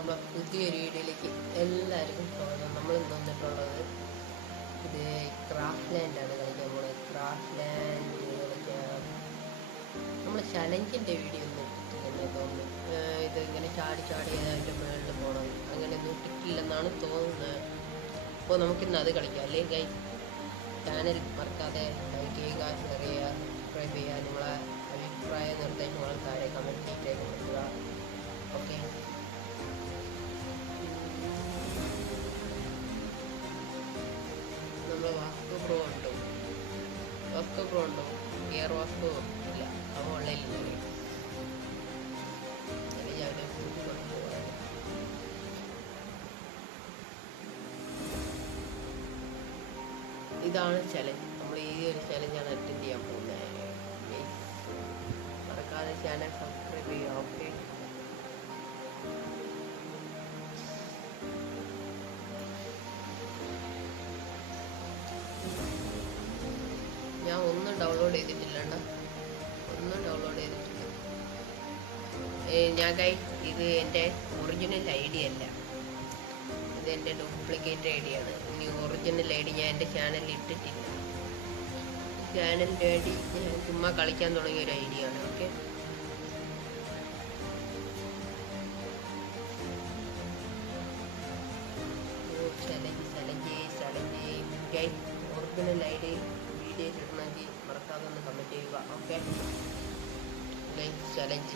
നമ്മളെ പുതിയൊരു വീഡിയോയിലേക്ക് എല്ലാവർക്കും സ്വാഗതം. നമ്മൾ ഇന്ന് വന്നിട്ടുള്ളത് ഇത് ക്രാഫ്റ്റ് ലാൻഡാണ് കളിക്കാൻ പോകുന്നത്. ക്രാഫ്റ്റ് ലാൻഡ് കളിക്കാൻ നമ്മൾ ചലഞ്ചിൻ്റെ വീഡിയോ ഒന്നും ഇട്ടിട്ടില്ലെന്ന് തോന്നുന്നു. ഇത് ഇങ്ങനെ ചാടി ചാടി അതിൻ്റെ മുകളിൽ പോകണം അങ്ങനെയൊന്നും ഇട്ടിട്ടില്ലെന്നാണ് തോന്നുന്നത്. അപ്പോൾ നമുക്കിന്ന് അത് കളിക്കാം അല്ലേ ഗൈസ്? ചാനൽ മറക്കാതെ ലൈക്ക് ചെയ്യുക, ഷെയർ ചെയ്യുക, സബ്സ്ക്രൈബ് ചെയ്യുക. നിങ്ങളെ അഭിപ്രായ നിർദ്ദേശങ്ങൾ താഴെ കമൻറ്റ് ചെയ്തിട്ടേക്ക് കൊടുക്കുക. ഓക്കെ, നമ്മൾ വാസ്കോ പ്രോ ഉണ്ടോ എയർ വാസ്കോ ഇല്ല, അവ ഓൺലൈനില്ല. ഇതാണ് ചലഞ്ച്. നമ്മൾ ഈ ഒരു ചലഞ്ചാണ് അറ്റൻഡ് ചെയ്യാൻ പോകുന്നത്. മറക്കാതെ ചാനൽ സബ്സ്ക്രൈബ് ചെയ്യുക. ഓക്കെ, ഞാൻ ഒന്നും ഡൗൺലോഡ് ചെയ്തിട്ടില്ല. ഞാൻ ഇത് എൻ്റെ ഒറിജിനൽ ഐ ഡി അല്ല, ഇത് എൻ്റെ ഡ്യൂപ്ലിക്കേറ്റ് ഐ ഡി ആണ്. ഇനി ഒറിജിനൽ ഐ ഡി ഞാൻ എൻ്റെ ചാനലിൽ ഇട്ടിട്ടില്ല. ചാനലിൻ്റെ ഐ ഡി ഞാൻ ചുമ്മാ കളിക്കാൻ തുടങ്ങിയ ഒരു ഐ ഡി ആണ്. Okay, original I D video ഇടണമെങ്കിൽ മറക്കാതെ ഒന്ന് കമൻറ്റ് ചെയ്യുക. ഓക്കെ, ചലഞ്ച്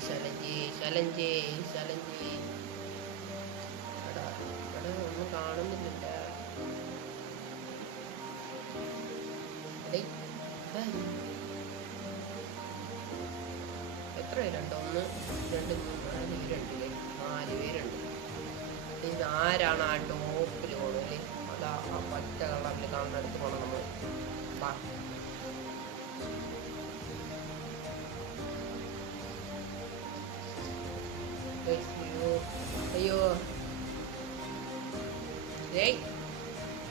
ഒന്നും കാണുന്നില്ല. എത്ര പേരുണ്ടോ? 1 2 3 4 പേരുണ്ട്. ഇത് ആരാണ് ആ ടോപ്പിൽ പോകണല്ലേ? അതാ ആ പച്ച കളറിൽ കാണുന്നിടത്ത് പോകണം നമ്മൾ. അയ്യോ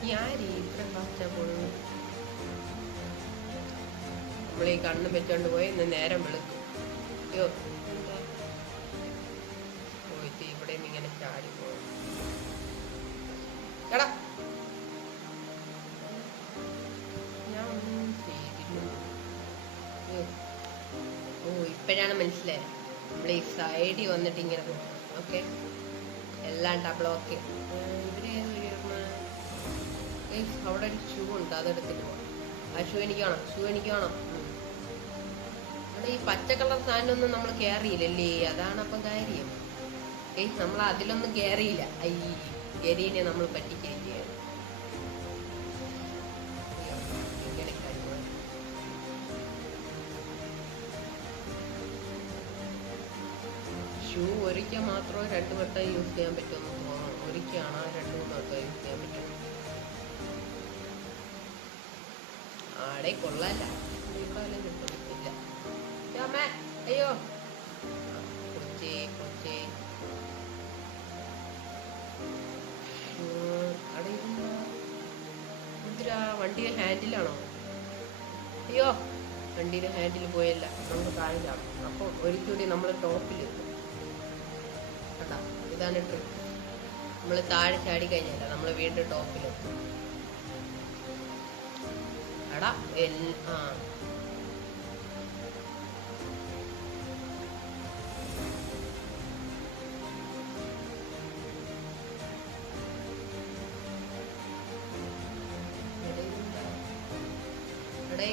ഞാനീ ഇത്ര ഫാസ്റ്റാ പോണു. നമ്മളീ കണ്ണും വെച്ചോണ്ട് പോയി ഇന്ന് നേരം വെളുക്കും. അയ്യോ പോയിട്ട് ഇവിടെ നിന്ന് ഇങ്ങനെ ചാടി പോകും. എടാ ഞാൻ ഒന്നും ചെയ്തില്ല. ഓ ഇപ്പോഴാണ് മനസ്സിലായത്. നമ്മൾ ഈ സൈഡിൽ വന്നിട്ട് ഇങ്ങനെ പോകും. ഓക്കെ, എല്ലാം ഡബിൾ. ഓക്കെ, അവിടെ ഒരു ഷൂ ഉണ്ട്, അതെടുത്തിട്ട് പോകാം. ആ ഷൂ എനിക്ക് വേണം. അവിടെ ഈ പച്ച കളർ സാധനമൊന്നും നമ്മൾ കയറിയില്ലല്ലേ? അതാണ് അപ്പം കാര്യം. നമ്മൾ അതിലൊന്നും കയറിയില്ല. ഈ ഗരീനെ നമ്മൾ പറ്റിക്കുകയും ചെയ്യാം. ഇങ്ങനെ കഴിയുമ്പോൾ ഷൂ ഒരിക്കൽ മാത്രമോ 2 വട്ടം യൂസ് ചെയ്യാൻ പറ്റുമെന്ന് തോന്നുന്നു. ഒരിക്കലാണോ 2-3 വട്ടം യൂസ് ചെയ്യാൻ പറ്റും. ആടെ കൊള്ളല്ല, കിട്ടില്ല. അയ്യോ എന്തിനാ? വണ്ടിയുടെ ഹാൻഡിലാണോ? അയ്യോ വണ്ടിയുടെ ഹാൻഡിൽ പോയല്ല, നമുക്ക് താഴെ ചാടും. അപ്പോൾ ഒരിക്കലും നമ്മൾ ടോപ്പിലെത്തും. കേട്ടാ, ഇതാണ് ട്രിക്ക്. നമ്മൾ താഴെ ചാടി കഴിഞ്ഞല്ല, നമ്മൾ വീണ്ടും ടോപ്പിലെത്തും. എടാ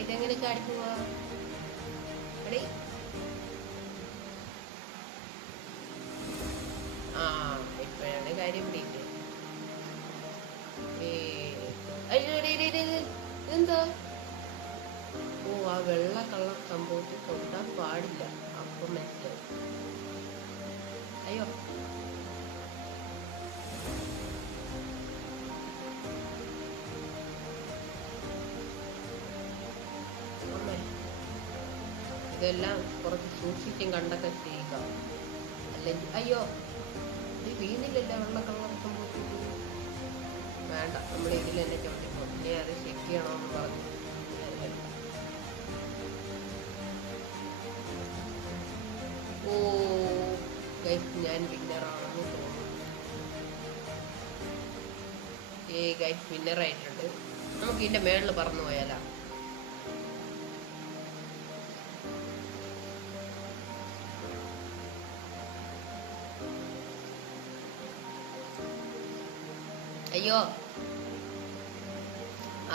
ഇതെങ്ങനെ ചാടി പോവാ? ഇപ്പോഴാണ് കാര്യം പിടിക്കുക. എന്താ? ഓ ആ വെള്ള കളർ സംഭവത്തിൽ കൊണ്ടാൻ പാടില്ല. അപ്പം മനസ്സിലാവും. അയ്യോ ഇതെല്ലാം കുറച്ച് സൂക്ഷിച്ചും കണ്ടൊക്കെ ചെയ്യുക, അല്ലെങ്കിൽ അയ്യോ ഇത് വീണില്ലല്ലോ വെള്ള കളർ സംഭവത്തിൽ. വേണ്ട, നമ്മൾ ഇതിൽ തന്നെ ചവിട്ടിപ്പോ. ഇനി അത് ചെക്ക് ചെയ്യണമെന്ന് പറഞ്ഞു. ഓ ഗൈസ്, ഞാൻ വിന്നറാണെന്ന് തോന്നുന്നു. ഗൈസ് വിന്നറായിട്ടുണ്ട്. നമുക്ക് ഇതിന്റെ മേളിൽ പറന്നു പോയാലാ? അയ്യോ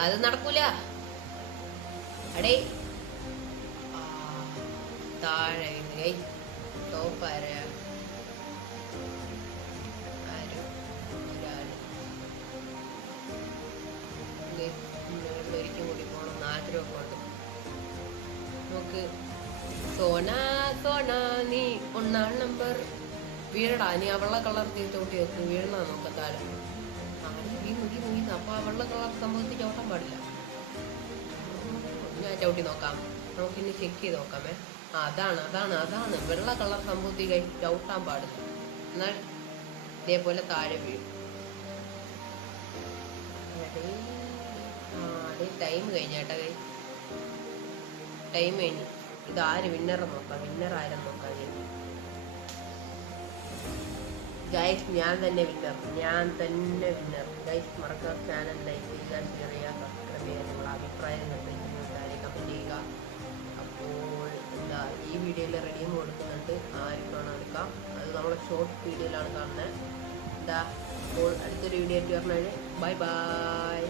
അത് നടക്കൂല. അടേ താഴെ ടോപ്പ് ആരാ? ഒരിക്കലും കൂടി പോകണമെന്ന് ആഗ്രഹമൊക്കെ ഉണ്ട്. നമുക്ക് സോന സോന നീ ഒന്നാം നമ്പർ വീഴടാ. നീ ആ വെള്ള കളർ ചവിട്ടി വെക്ക്. വീഴണ നോക്കത്താല് വീണ്. അപ്പൊ ആ വെള്ള കളർ സംഭവത്തിൽ ചവിട്ടാൻ പാടില്ല. ഞാൻ ചവിട്ടി നോക്കാം. നമുക്കിനി ചെക്ക് ചെയ്ത് നോക്കാമേ. അതാണ് അതാണ് അതാണ് വെള്ള കളർ സംഭവത്തിൽ ചവിട്ടാൻ പാടില്ല. എന്നാൽ ഇതേപോലെ താഴെ വീഴും. അതേ ടൈം കഴിഞ്ഞേട്ടാ. ടൈം കഴിഞ്ഞു. ഇത് ആര് വിന്നറെ നോക്കാം. വിന്നർ ആരെന്ന് നോക്കാം. ഗൈസ് ഞാൻ തന്നെ വിന്നർ. ഗൈസ് മറക്കാത്ത ചാനൽ ലൈക്ക് ചെയ്യുക, ഷെയർ ചെയ്യുക, സബ്സ്ക്രൈബ് ചെയ്യുക. നിങ്ങളുടെ അഭിപ്രായം കമന്റ് ചെയ്യുക. അപ്പോൾ എന്താ ഈ വീഡിയോയിൽ റെഡിയും കൊടുക്കുന്നുണ്ട്. ആർക്കാണ് എടുക്കാം. അത് നമ്മളെ ഷോർട്ട് വീഡിയോയിലാണ് കാണുന്നത്. എന്താ അപ്പോൾ അടുത്തൊരു വീഡിയോ ആയിട്ട് പറഞ്ഞാൽ ബൈ ബൈ.